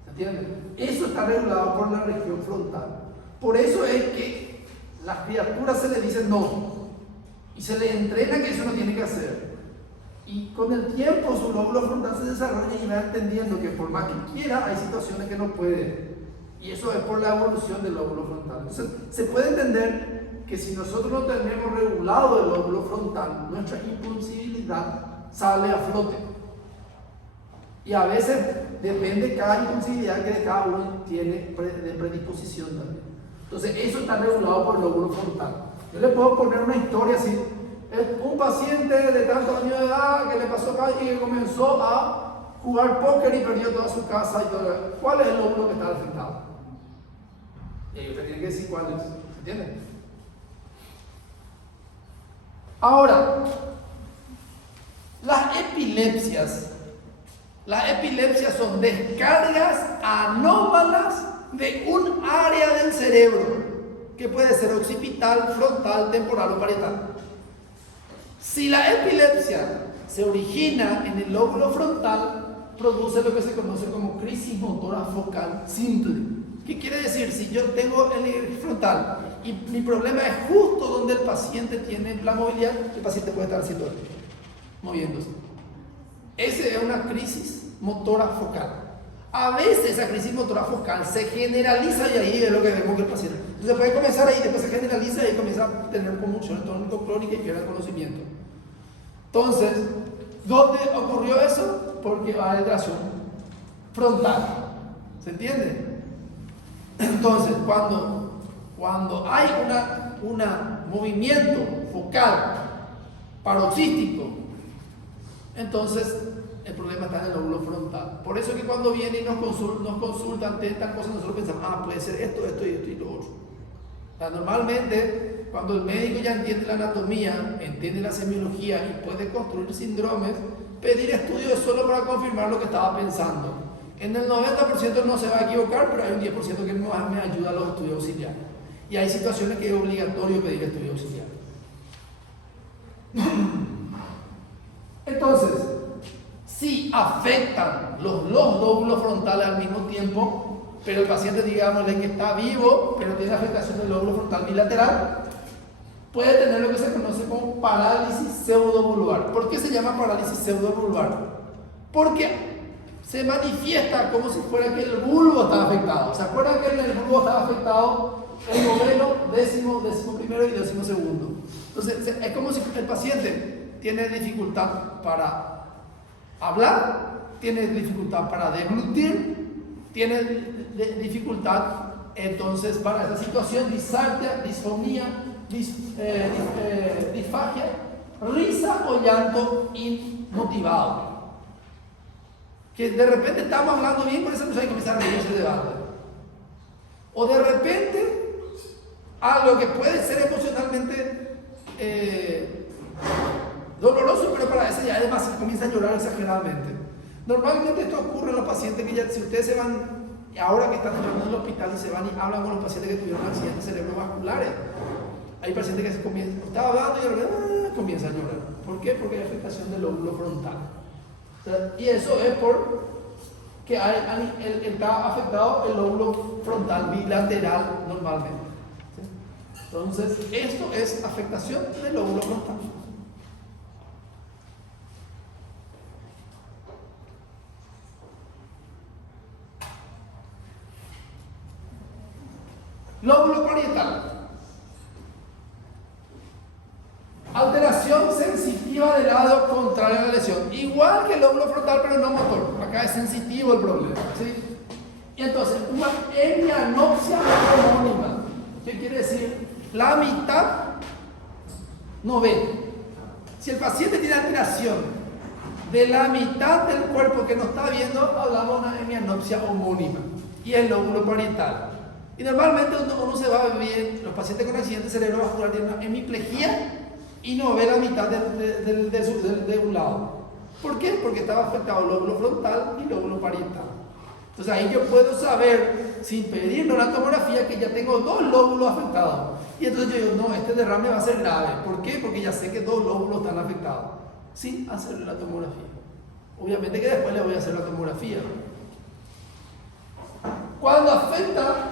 ¿Se entiende? Eso está regulado por la región frontal. Por eso es que las criaturas se le dicen no y se le entrena que eso no tiene que hacer. Y con el tiempo su lóbulo frontal se desarrolla y va entendiendo que por más que quiera hay situaciones que no puede. Y eso es por la evolución del lóbulo frontal. Entonces se puede entender que si nosotros no tenemos regulado el lóbulo frontal, nuestra impulsibilidad sale a flote. Y a veces depende de cada impulsividad que de cada uno tiene de predisposición también. Entonces eso está regulado por el lóbulo frontal. Yo le puedo poner una historia así. Un paciente de tantos años de edad que le pasó acá y que comenzó a jugar póker y perdió toda su casa y todo. ¿Cuál es el lóbulo que está afectado? Y usted tiene que decir cuál es. ¿Se entiende? Ahora, las epilepsias son descargas anómalas de un área del cerebro que puede ser occipital, frontal, temporal o parietal. Si la epilepsia se origina en el lóbulo frontal, produce lo que se conoce como crisis motora focal simple. ¿Qué quiere decir? Si yo tengo el frontal y mi problema es justo donde el paciente tiene la movilidad, el paciente puede estar así todo el tiempo, moviéndose. Esa es una crisis motora focal. A veces esa crisis motora focal se generaliza y ahí es lo que vemos que el paciente. Entonces puede comenzar ahí, después se generaliza y comienza a tener convulsiones tónico-clónicas y pierde el conocimiento. Entonces, ¿dónde ocurrió eso? Porque va a la alteración frontal. ¿Se entiende? Entonces, cuando hay un movimiento focal paroxístico, entonces el problema está en el lóbulo frontal. Por eso que cuando vienen y nos consultan de estas cosas, nosotros pensamos, puede ser esto y lo otro. O sea, normalmente, cuando el médico ya entiende la anatomía, entiende la semiología y puede construir síndromes, pedir estudios es solo para confirmar lo que estaba pensando. En el 90% no se va a equivocar, pero hay un 10% que me ayuda a los estudios auxiliares. Y hay situaciones que es obligatorio pedir estudios auxiliares. Entonces, si afectan los lóbulos frontales al mismo tiempo, pero el paciente, digámosle que está vivo, pero tiene afectación del lóbulo frontal bilateral, puede tener lo que se conoce como parálisis pseudobulbar. ¿Por qué se llama parálisis pseudobulbar? Porque se manifiesta como si fuera que el bulbo está afectado. ¿Se acuerdan que en el bulbo estaba afectado el noveno, décimo primero y 12º? Entonces, es como si el paciente tiene dificultad para hablar, tiene dificultad para deglutir, tiene dificultad entonces para esa situación, disartria, disfonía, disfagia, risa o llanto inmotivado. Que de repente estamos hablando bien, por eso hay que empezar a reírse de debate. O de repente, algo que puede ser emocionalmente doloroso, pero para ese ya es demasiado, comienza a llorar exageradamente. Normalmente esto ocurre en los pacientes que ya, si ustedes se van, ahora que están entrando en el hospital y se van y hablan con los pacientes que tuvieron accidentes cerebrovasculares, hay pacientes que se comienzan, estaba hablando y de repente comienza a llorar. ¿Por qué? Porque hay afectación del lóbulo frontal. O sea, y eso es porque está afectado el lóbulo frontal bilateral normalmente. ¿Sí? Entonces, esto es afectación del lóbulo frontal. Lóbulo parietal. Alteración sensitiva del lado contrario a la lesión. Igual que el lóbulo frontal, pero no motor. Acá es sensitivo el problema. ¿Sí? Y entonces, una hemianopsia homónima. ¿Qué quiere decir? La mitad no ve. Si el paciente tiene alteración de la mitad del cuerpo que no está viendo, hablamos de una hemianopsia homónima. Y el lóbulo parietal. Y normalmente uno se va bien, los pacientes con accidente cerebrovascular tienen una hemiplegia y no ve la mitad de un lado. ¿Por qué? Porque estaba afectado el lóbulo frontal y el lóbulo parietal. Entonces ahí yo puedo saber, sin pedirle una tomografía, que ya tengo dos lóbulos afectados. Y entonces yo digo, no, este derrame va a ser grave. ¿Por qué? Porque ya sé que dos lóbulos están afectados. Sin hacerle la tomografía. Obviamente que después le voy a hacer la tomografía. Cuando afecta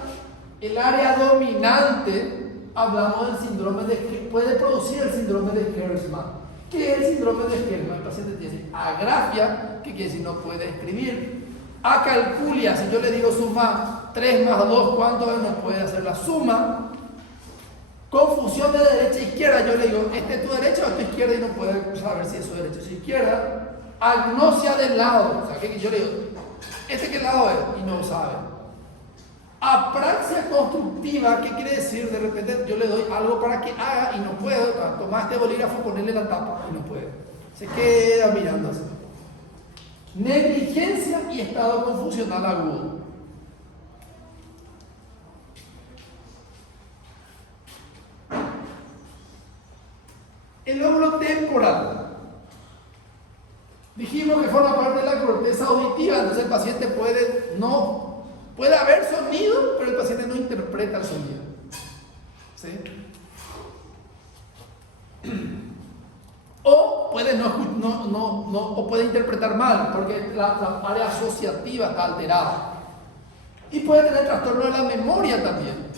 el área dominante, hablamos del síndrome que puede producir el síndrome de Gershman. ¿Qué es el síndrome de Gershman? El paciente tiene agrafia, que quiere decir no puede escribir. Acalculia, si yo le digo suma 3 más 2, ¿cuánto es? No puede hacer la suma. Confusión de derecha e izquierda, yo le digo, ¿este es tu derecha o es tu izquierda? Y no puede saber si es su derecha o su izquierda. Agnosia del lado, o sea, que yo le digo, ¿este qué lado es? Y no sabe. Apraxia constructiva, ¿qué quiere decir? De repente yo le doy algo para que haga y no puedo. Tomar este bolígrafo, ponerle la tapa y no puede. Se queda mirando así. Negligencia y estado confusional agudo. El lóbulo temporal. Dijimos que forma parte de la corteza auditiva, entonces el paciente puede haber sonido, pero el paciente no interpreta el sonido. ¿Sí? O puede o puede interpretar mal, porque la área asociativa está alterada. Y puede tener trastorno de la memoria también.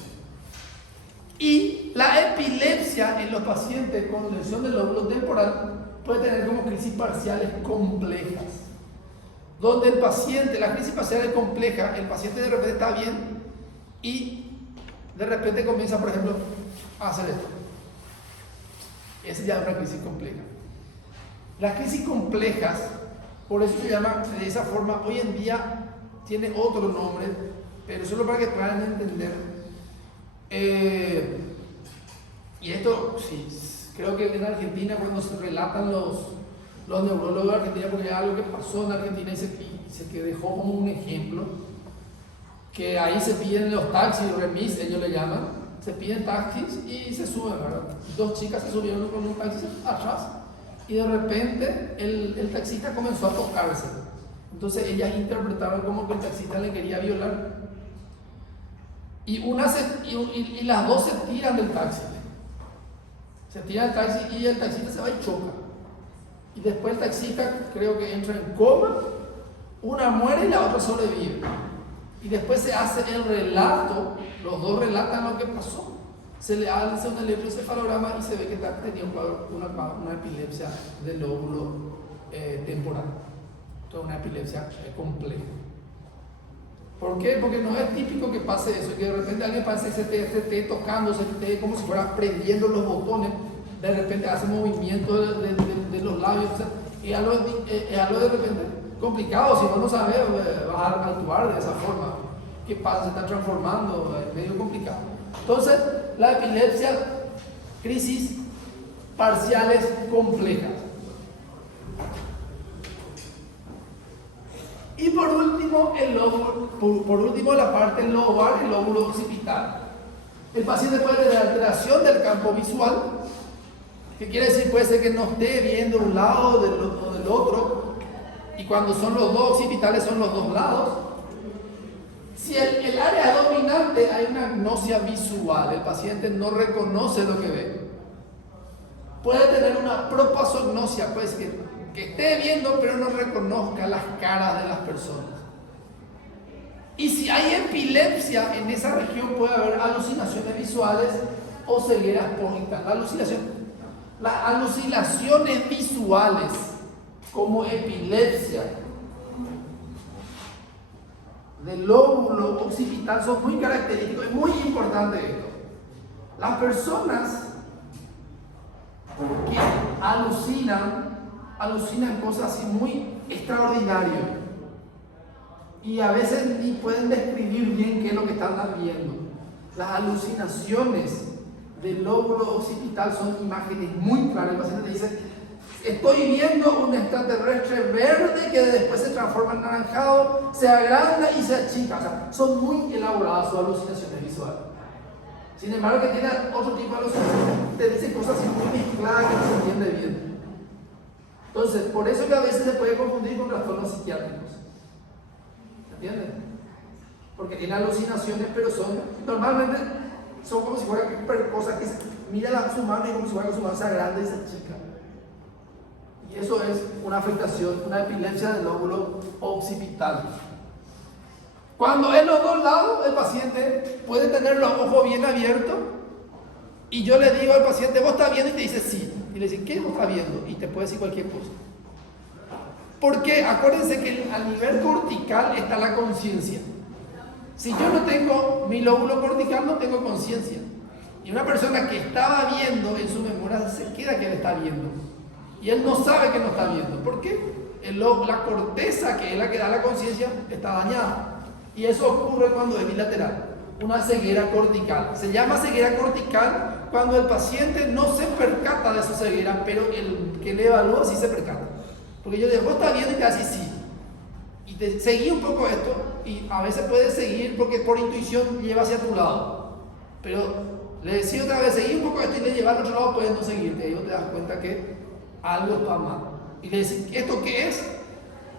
Y la epilepsia en los pacientes con lesión del lóbulo temporal puede tener como crisis parciales complejas. Donde el paciente, la crisis parcial es compleja, el paciente de repente está bien y de repente comienza, por ejemplo, a hacer esto. Esa ya es una crisis compleja. Las crisis complejas, por eso se llama de esa forma, hoy en día tiene otro nombre, pero solo para que puedan entender. Y esto, sí, creo que en Argentina cuando se relatan los neurólogos de Argentina, porque es algo que pasó en Argentina y se que dejó como un ejemplo, que ahí se piden los taxis, remis, ellos le llaman, se piden taxis y se suben, ¿verdad? Dos chicas se subieron con un taxi atrás y de repente el taxista comenzó a tocarse. Entonces ellas interpretaron como que el taxista le quería violar. Y las dos se tiran del taxi. Se tiran del taxi y el taxista se va y choca. Y después el taxista creo que entra en coma, una muere y la otra sobrevive. Y después se hace el relato, los dos relatan lo que pasó. Se le hace un electroencefalograma y se ve que tenía una epilepsia del lóbulo temporal. Entonces una epilepsia compleja. ¿Por qué? Porque no es típico que pase eso, que de repente alguien pase se esté tocando, se esté como si fuera prendiendo los botones, de repente hace movimiento de los labios, o sea, es algo de repente complicado, si uno no sabe, va a actuar de esa forma. ¿Qué pasa? Se está transformando, es medio complicado. Entonces, la epilepsia, crisis parciales complejas. Y por último, la parte lobar, el lóbulo occipital. El paciente puede tener alteración del campo visual, que quiere decir puede ser que no esté viendo un lado o del otro, y cuando son los dos occipitales son los dos lados. Si el área dominante hay una agnosia visual, el paciente no reconoce lo que ve. Puede tener una propasognosia, pues que esté viendo pero no reconozca las caras de las personas. Y si hay epilepsia en esa región puede haber alucinaciones visuales o cegueras pónicas. Las alucinaciones visuales como epilepsia del lóbulo occipital son muy característicos. Es muy importante esto. Las personas que alucinan cosas así muy extraordinarias y a veces ni pueden describir bien qué es lo que están viendo. Las alucinaciones del lóbulo occipital son imágenes muy claras. El paciente te dice: estoy viendo un extraterrestre verde que después se transforma en naranjado, se agranda y se achica. O sea, son muy elaboradas sus alucinaciones visuales. Sin embargo, que tiene otro tipo de alucinaciones, te dicen cosas así muy mezcladas que no se entiende bien. Entonces, por eso que a veces se puede confundir con trastornos psiquiátricos. ¿Entienden? Porque tiene alucinaciones, pero normalmente son como si fueran cosas que mira su mano y como si fuera que su mano se agranda y se achica. Y eso es una afectación, una epilepsia del lóbulo occipital. Cuando en los dos lados el paciente puede tener los ojos bien abiertos y yo le digo al paciente: ¿vos estás viendo? Y te dice sí. Y le dice: ¿qué vos estás viendo? Y te puede decir cualquier cosa. Porque acuérdense que a nivel cortical está la conciencia. Si yo no tengo mi lóbulo cortical, no tengo conciencia. Y una persona que estaba viendo en su memoria se queda que le está viendo. Y él no sabe que no está viendo. ¿Por qué? La corteza, que es la que da la conciencia, está dañada. Y eso ocurre cuando es bilateral. Una ceguera cortical. Se llama ceguera cortical cuando el paciente no se percata de su ceguera, pero el que le evalúa sí se percata. Porque yo le digo: ¿vos estás viendo? Y te hace sí. Y te seguí un poco esto, y a veces puedes seguir porque por intuición lleva hacia tu lado. Pero le decía otra vez: seguí un poco esto, y le lleva al otro lado, puedes no seguirte. Y ahí te das cuenta que algo está mal. Y le decís: ¿esto qué es?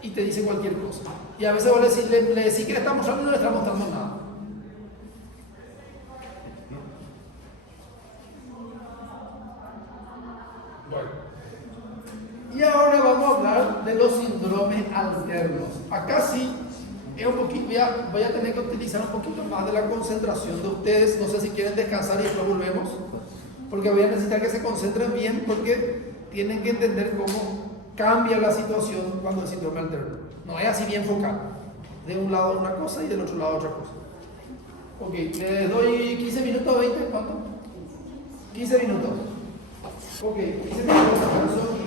Y te dice cualquier cosa. Y a veces vos le decís que le está mostrando y no le está mostrando nada. Bueno. Y ahora vamos a hablar de los síndromes alternos. Acá sí, es un poquito, voy a tener que utilizar un poquito más de la concentración de ustedes. No sé si quieren descansar y después volvemos, porque voy a necesitar que se concentren bien, porque tienen que entender cómo cambia la situación cuando el síndrome alterno. No es así bien focal. De un lado una cosa y del otro lado otra cosa. Ok, les doy 15 minutos, 20, ¿cuánto? 15 minutos. Ok, 15 minutos de descanso.